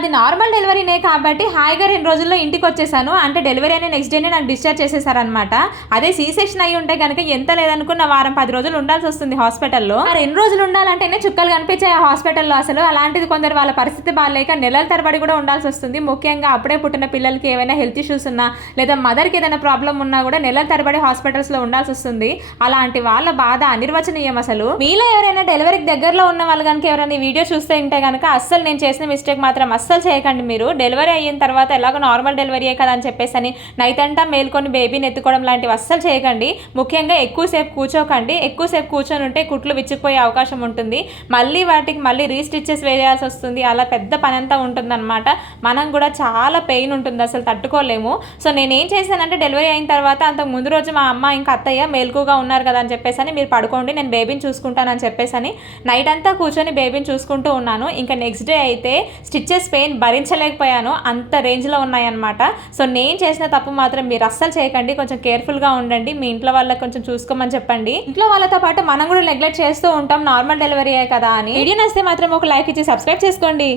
నాది నార్మల్ డెలివరీనే కాబట్టి హాయిగా 2 రోజుల్లో ఇంటికి వచ్చేసాను. అంటే డెలివరీ అయిన నెక్స్ట్ డేనే నాకు డిశ్చార్జ్ చేసేసారనమాట. అదే సీ సెక్షన్ అయ్యి ఉంటే కనుక ఎంత లేదనుకున్న వారం 10 రోజులు ఉండాల్సి వస్తుంది హాస్పిటల్లో. 2 రోజులు ఉండాలంటేనే చుక్కలు కనిపించాయి ఆ హాస్పిటల్లో అసలు. అలాంటిది కొందరు వాళ్ళ పరిస్థితి బాగాలేక నెలల తరబడి కూడా ఉండాల్సి వస్తుంది. ముఖ్యంగా అప్పుడే పుట్టిన పిల్లలకి ఏమైనా హెల్త్ ఇష్యూస్ ఉన్నా లేదా మదర్కి ఏదైనా ప్రాబ్లం ఉన్నా కూడా నెలల తరబడి హాస్పిటల్స్లో ఉండాల్సి వస్తుంది. అలాంటి వాళ్ళ బాధ అనిర్వచనీయం అసలు. మీలో ఎవరైనా డెలివరీకి దగ్గరలో ఉన్న వాళ్ళు కనుక ఎవరైనా ఈ వీడియో చూస్తే ఉంటే కనుక అస్సలు నేను చేసిన మిస్టేక్ మాత్రం అస్సలు చేయకండి. మీరు డెలివరీ అయిన తర్వాత ఎలాగో నార్మల్ డెలివరీయే కదా అని చెప్పేసి అని నైట్ అంతా మేల్కొని బేబీని ఎత్తుకోవడం లాంటివి అస్సలు చేయకండి. ముఖ్యంగా ఎక్కువసేపు కూర్చోకండి. ఎక్కువసేపు కూర్చొని ఉంటే కుట్లు విచ్చిపోయే అవకాశం ఉంటుంది. మళ్ళీ వాటికి మళ్ళీ రీస్టిచెస్ వేయాల్సి వస్తుంది. అలా పెద్ద పని అంతా ఉంటుందన్నమాట. మనం కూడా చాలా పెయిన్ ఉంటుంది, అసలు తట్టుకోలేము. సో నేనేం చేశానంటే డెలివరీ అయిన తర్వాత అంతకు ముందు రోజు మా అమ్మ ఇంకా అత్తయ్య మేల్కుగా ఉన్నారు కదా అని చెప్పేసి అని మీరు పడుకోండి, నేను బేబీని చూసుకుంటానని చెప్పేసి అని నైట్ అంతా కూర్చొని బేబీని చూసుకుంటూ ఉన్నాను. ఇంకా నెక్స్ట్ డే అయితే స్టిచెస్ పెయిన్ భరించలేకపోయాను, అంత రేంజ్లో ఉన్నాయన్నమాట. సో నేను చేసిన తప్పు మాత్రం మీరు అస్సలు చేయకండి. కొంచెం కేర్ఫుల్గా ఉండండి. మీ ఇంట్లో వాళ్ళకి కొంచెం చూసుకోమని చెప్పండి. ఇంట్లో వాళ్ళతో పాటు మనం కూడా నెగ్లెక్ట్ చేస్తూ ఉంటాం నార్మల్ డెలివరీ కదా అని. వీడియో నచ్చితే మాత్రం ఒక లైక్ ఇచ్చి సబ్స్క్రైబ్ చేసుకోండి.